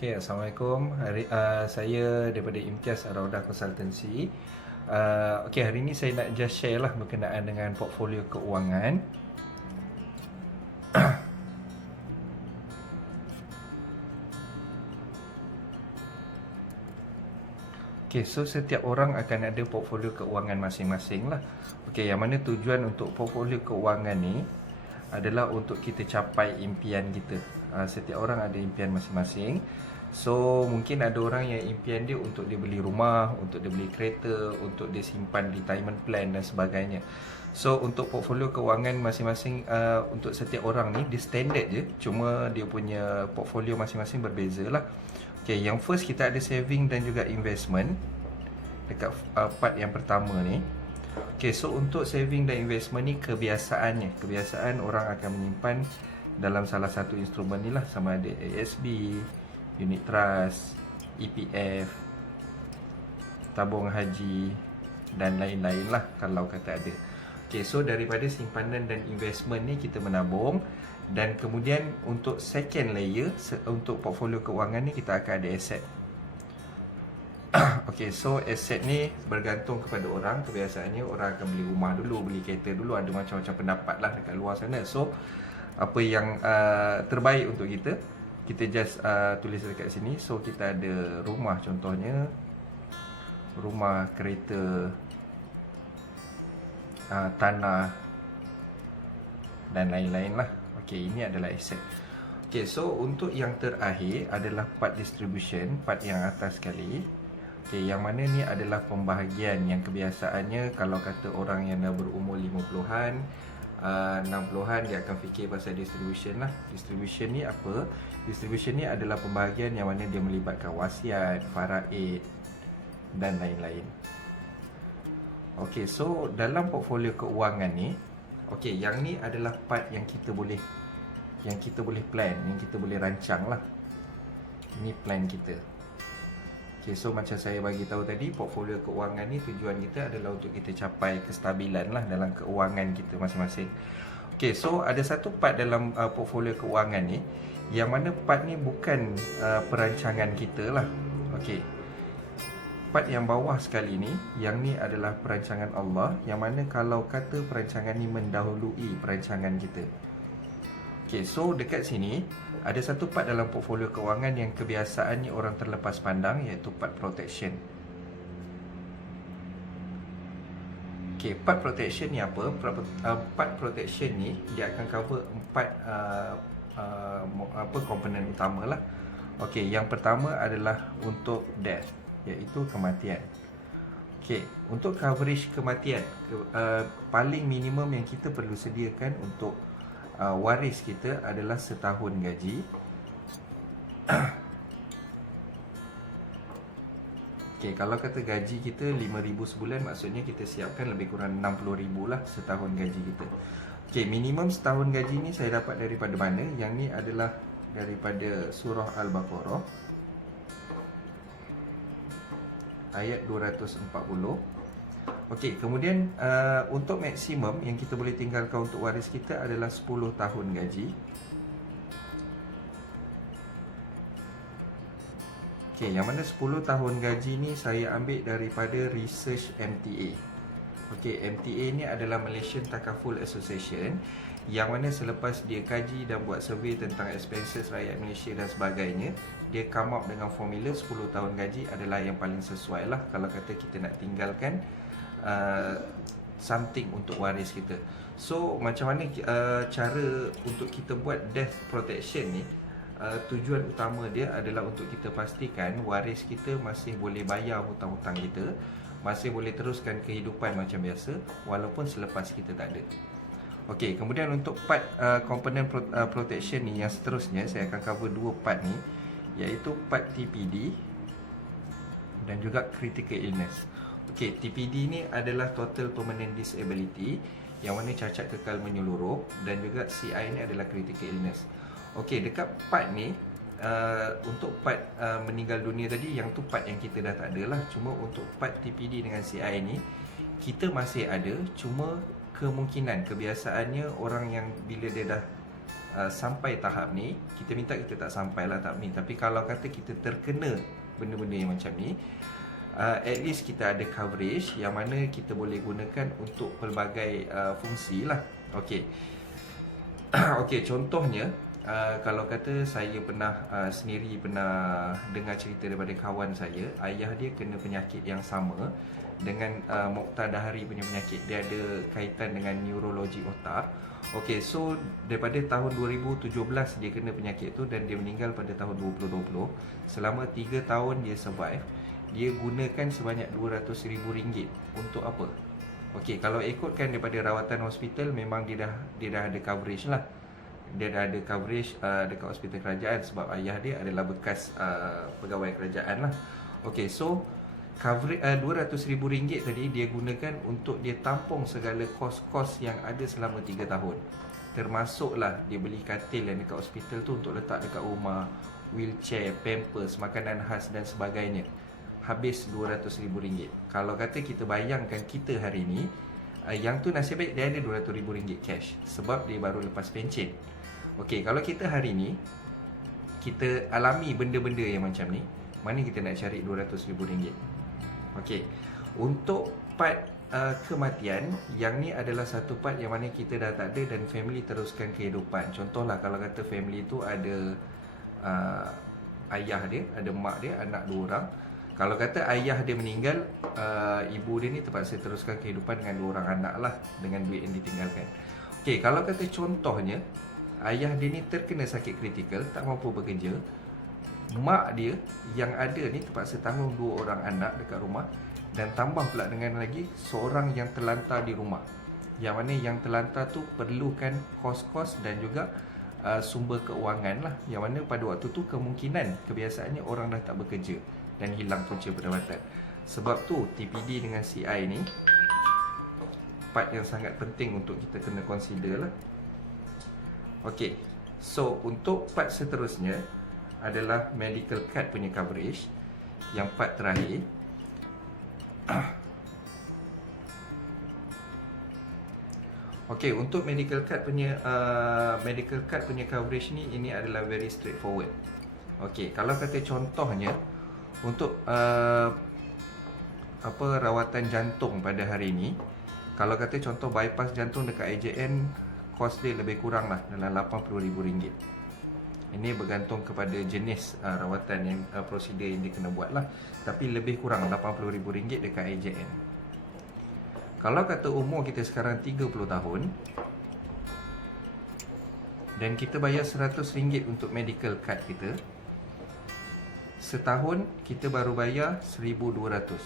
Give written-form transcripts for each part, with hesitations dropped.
Okay, Assalamualaikum. Saya daripada Imtiaz Araudah Consultancy. Okay, hari ini saya nak just share lah berkenaan dengan portfolio keuangan. Okay, so setiap orang akan ada portfolio keuangan masing-masing lah. Okay, yang mana tujuan untuk portfolio keuangan ni adalah untuk kita capai impian kita. Setiap orang ada impian masing-masing. So mungkin ada orang yang impian dia untuk dia beli rumah, untuk dia beli kereta, untuk dia simpan retirement plan dan sebagainya. So untuk portfolio keuangan masing-masing, untuk setiap orang ni dia standard je, cuma dia punya portfolio masing-masing berbeza lah. Okay, yang first kita ada saving dan juga investment dekat part yang pertama ni. Okay, so untuk saving dan investment ni kebiasaan orang akan menyimpan dalam salah satu instrumen ni lah, sama ada ASB, unit trust, EPF, tabung haji dan lain-lain lah kalau kata ada. Okay, so daripada simpanan dan investment ni kita menabung, dan kemudian untuk second layer, untuk portfolio keuangan ni kita akan ada aset. Okay, so aset ni bergantung kepada orang. Kebiasaannya orang akan beli rumah dulu, beli kereta dulu, ada macam-macam pendapat lah dekat luar sana. So apa yang terbaik untuk kita just tulis dekat sini. So kita ada rumah, contohnya rumah, kereta, tanah dan lain-lain lah. Okay, ini adalah aset. Okay, so untuk yang terakhir adalah part distribution, part yang atas sekali. Okay, yang mana ni adalah pembahagian yang kebiasaannya kalau kata orang yang dah berumur 50-an, 60-an, dia akan fikir pasal distribution lah. Distribution ni apa? Distribution ni adalah pembahagian yang mana dia melibatkan wasiat, faraid dan lain-lain. Okay, so dalam portfolio keuangan ni, okay, yang ni adalah part yang kita boleh plan, yang kita boleh rancang lah. Ini plan kita. Okay, so macam saya bagi tahu tadi, portfolio keuangan ni tujuan kita adalah untuk kita capai kestabilan lah dalam keuangan kita masing-masing. Okay, so ada satu part dalam portfolio keuangan ni, yang mana part ni bukan perancangan kita lah. Okay, part yang bawah sekali ni, yang ni adalah perancangan Allah, yang mana kalau kata perancangan ni mendahului perancangan kita. Okay, so dekat sini ada satu part dalam portfolio keuangan yang kebiasaannya orang terlepas pandang, iaitu part protection. Okay, part protection ni apa? Part protection ni dia akan cover empat komponen utama lah. Okay, yang pertama adalah untuk death, iaitu kematian. Okay, untuk coverage kematian, paling minimum yang kita perlu sediakan untuk waris kita adalah setahun gaji. Okay, kalau kata gaji kita 5,000 sebulan, maksudnya kita siapkan lebih kurang 60,000 lah setahun gaji kita. Okay, minimum setahun gaji ni saya dapat daripada mana? Yang ni adalah daripada surah Al-Baqarah ayat 240. Okey, kemudian untuk maksimum yang kita boleh tinggalkan untuk waris kita adalah 10 tahun gaji. Okey, yang mana 10 tahun gaji ni saya ambil daripada research MTA. Okey, MTA ni adalah Malaysian Takaful Association, yang mana selepas dia kaji dan buat survey tentang expenses rakyat Malaysia dan sebagainya, dia come up dengan formula 10 tahun gaji adalah yang paling sesuai lah kalau kata kita nak tinggalkan something untuk waris kita. So macam mana cara untuk kita buat death protection ni? Tujuan utama dia adalah untuk kita pastikan waris kita masih boleh bayar hutang-hutang kita, masih boleh teruskan kehidupan macam biasa walaupun selepas kita tak ada. Okey, kemudian untuk part komponen protection ni yang seterusnya, saya akan cover dua part ni, iaitu part TPD dan juga critical illness. Okey, TPD ni adalah total permanent disability, yang mana cacat kekal menyeluruh, dan juga CI ni adalah critical illness. Okey, dekat part ni untuk part meninggal dunia tadi, yang tu part yang kita dah tak ada lah. Cuma untuk part TPD dengan CI ni kita masih ada, cuma kemungkinan kebiasaannya orang yang bila dia dah sampai tahap ni, kita minta kita tak sampai lah tahap ni, tapi kalau kata kita terkena benda-benda yang macam ni, at least kita ada coverage yang mana kita boleh gunakan untuk pelbagai fungsi lah. Okey. Okey, contohnya kalau kata saya pernah sendiri pernah dengar cerita daripada kawan saya, ayah dia kena penyakit yang sama dengan Mokhtar Dahari punya penyakit. Dia ada kaitan dengan neurologi otak. Okey, so daripada tahun 2017 dia kena penyakit tu dan dia meninggal pada tahun 2020. Selama 3 tahun dia survive. Dia gunakan sebanyak RM200,000 untuk apa? Okey, kalau ikutkan daripada rawatan hospital, memang dia dah ada coverage lah. Dia dah ada coverage dekat hospital kerajaan sebab ayah dia adalah bekas pegawai kerajaan lah. Okey, so coverage RM200,000 tadi dia gunakan untuk dia tampung segala kos-kos yang ada selama 3 tahun. Termasuklah dia beli katil yang dekat hospital tu untuk letak dekat rumah, wheelchair, pampers, makanan khas dan sebagainya. Habis RM200,000. Kalau kata kita bayangkan kita hari ni, yang tu nasib baik dia ada RM200,000 cash sebab dia baru lepas pencen. Okey, kalau kita hari ni kita alami benda-benda yang macam ni, mana kita nak cari RM200,000? Okey, untuk part kematian, yang ni adalah satu part yang mana kita dah tak ada dan family teruskan kehidupan. Contohlah kalau kata family tu ada ayah dia, ada mak dia, anak 2 orang. Kalau kata ayah dia meninggal, ibu dia ni terpaksa teruskan kehidupan dengan 2 orang anak lah, dengan duit yang ditinggalkan. Okey, kalau kata contohnya ayah dia ni terkena sakit kritikal, tak mampu bekerja, mak dia yang ada ni terpaksa tanggung 2 orang anak dekat rumah, dan tambah pula dengan lagi seorang yang terlantar di rumah. Yang mana yang terlantar tu perlukan kos-kos dan juga sumber keuangan lah. Yang mana pada waktu tu kemungkinan kebiasaannya orang dah tak bekerja dan hilang punca pendapatan. Sebab tu TPD dengan CI ni part yang sangat penting untuk kita kena consider lah. Okey, so untuk part seterusnya adalah medical card punya coverage. Yang part terakhir Okey, untuk medical card punya coverage ni, ini adalah very straightforward. Okey, kalau kata contohnya untuk rawatan jantung pada hari ini, kalau kata contoh bypass jantung dekat AJN, kos dia lebih kurang lah dalam RM80,000. Ini bergantung kepada jenis rawatan yang prosedur yang dia kena buat lah. Tapi lebih kurang RM80,000 dekat AJN. Kalau kata umur kita sekarang 30 tahun dan kita bayar RM100 untuk medical card kita, setahun kita baru bayar RM1,200.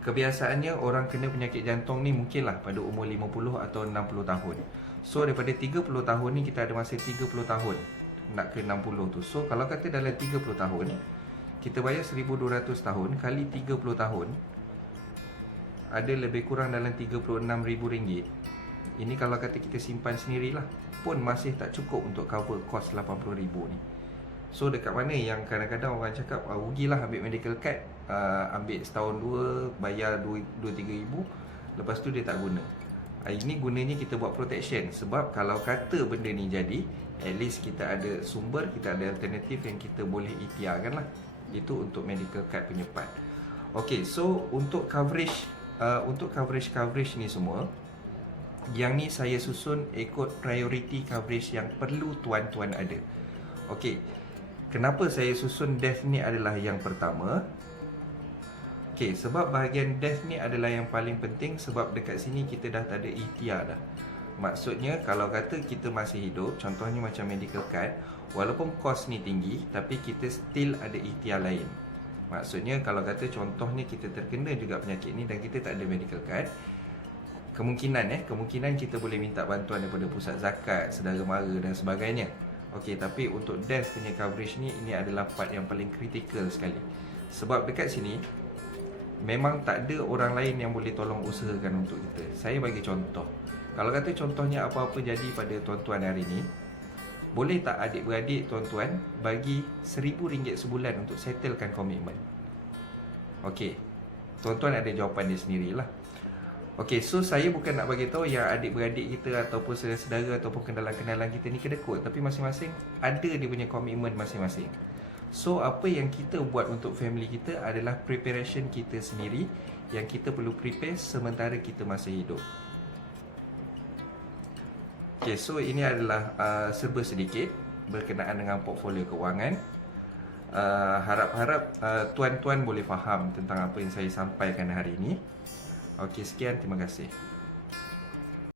Kebiasaannya orang kena penyakit jantung ni mungkinlah pada umur 50 atau 60 tahun. So daripada 30 tahun ni kita ada masa 30 tahun nak ke 60 tu. So kalau kata dalam 30 tahun kita bayar RM1,200 tahun kali 30 tahun, ada lebih kurang dalam RM36,000. Ini kalau kata kita simpan sendirilah pun masih tak cukup untuk cover kos RM80,000 ni. So dekat mana yang kadang-kadang orang cakap rugilah ambil medical card, ambil setahun 2 bayar 2-3 ribu, lepas tu dia tak guna. Ini gunanya kita buat protection. Sebab kalau kata benda ni jadi, at least kita ada sumber, kita ada alternatif yang kita boleh ikhtiarkan lah. Itu untuk medical card punya part. Okay, so untuk coverage ni semua, yang ni saya susun ikut priority coverage yang perlu tuan-tuan ada. Okay, kenapa saya susun death ni adalah yang pertama? Okay, sebab bahagian death ni adalah yang paling penting. Sebab dekat sini kita dah tak ada ikhtiar dah. Maksudnya kalau kata kita masih hidup, contohnya macam medical card, walaupun kos ni tinggi, tapi kita still ada ikhtiar lain. Maksudnya kalau kata contohnya kita terkena juga penyakit ni dan kita tak ada medical card, kemungkinan kita boleh minta bantuan daripada pusat zakat, saudara mara dan sebagainya. Okey, tapi untuk death punya coverage ni, ini adalah part yang paling kritikal sekali. Sebab dekat sini memang tak ada orang lain yang boleh tolong usahakan untuk kita. Saya bagi contoh. Kalau kata contohnya apa-apa jadi pada tuan-tuan hari ni, boleh tak adik-beradik tuan-tuan bagi RM1,000 sebulan untuk settlekan komitmen? Okey, tuan-tuan ada jawapan dia sendirilah. Okey, so saya bukan nak bagi tahu yang adik-beradik kita ataupun saudara-saudara ataupun kenalan-kenalan kita ni kena kod, tapi masing-masing ada dia punya komitmen masing-masing. So apa yang kita buat untuk family kita adalah preparation kita sendiri yang kita perlu prepare sementara kita masih hidup. Okey, so ini adalah serba sedikit berkenaan dengan portfolio kewangan. Harap-harap tuan-tuan boleh faham tentang apa yang saya sampaikan hari ini. Okey, sekian, terima kasih.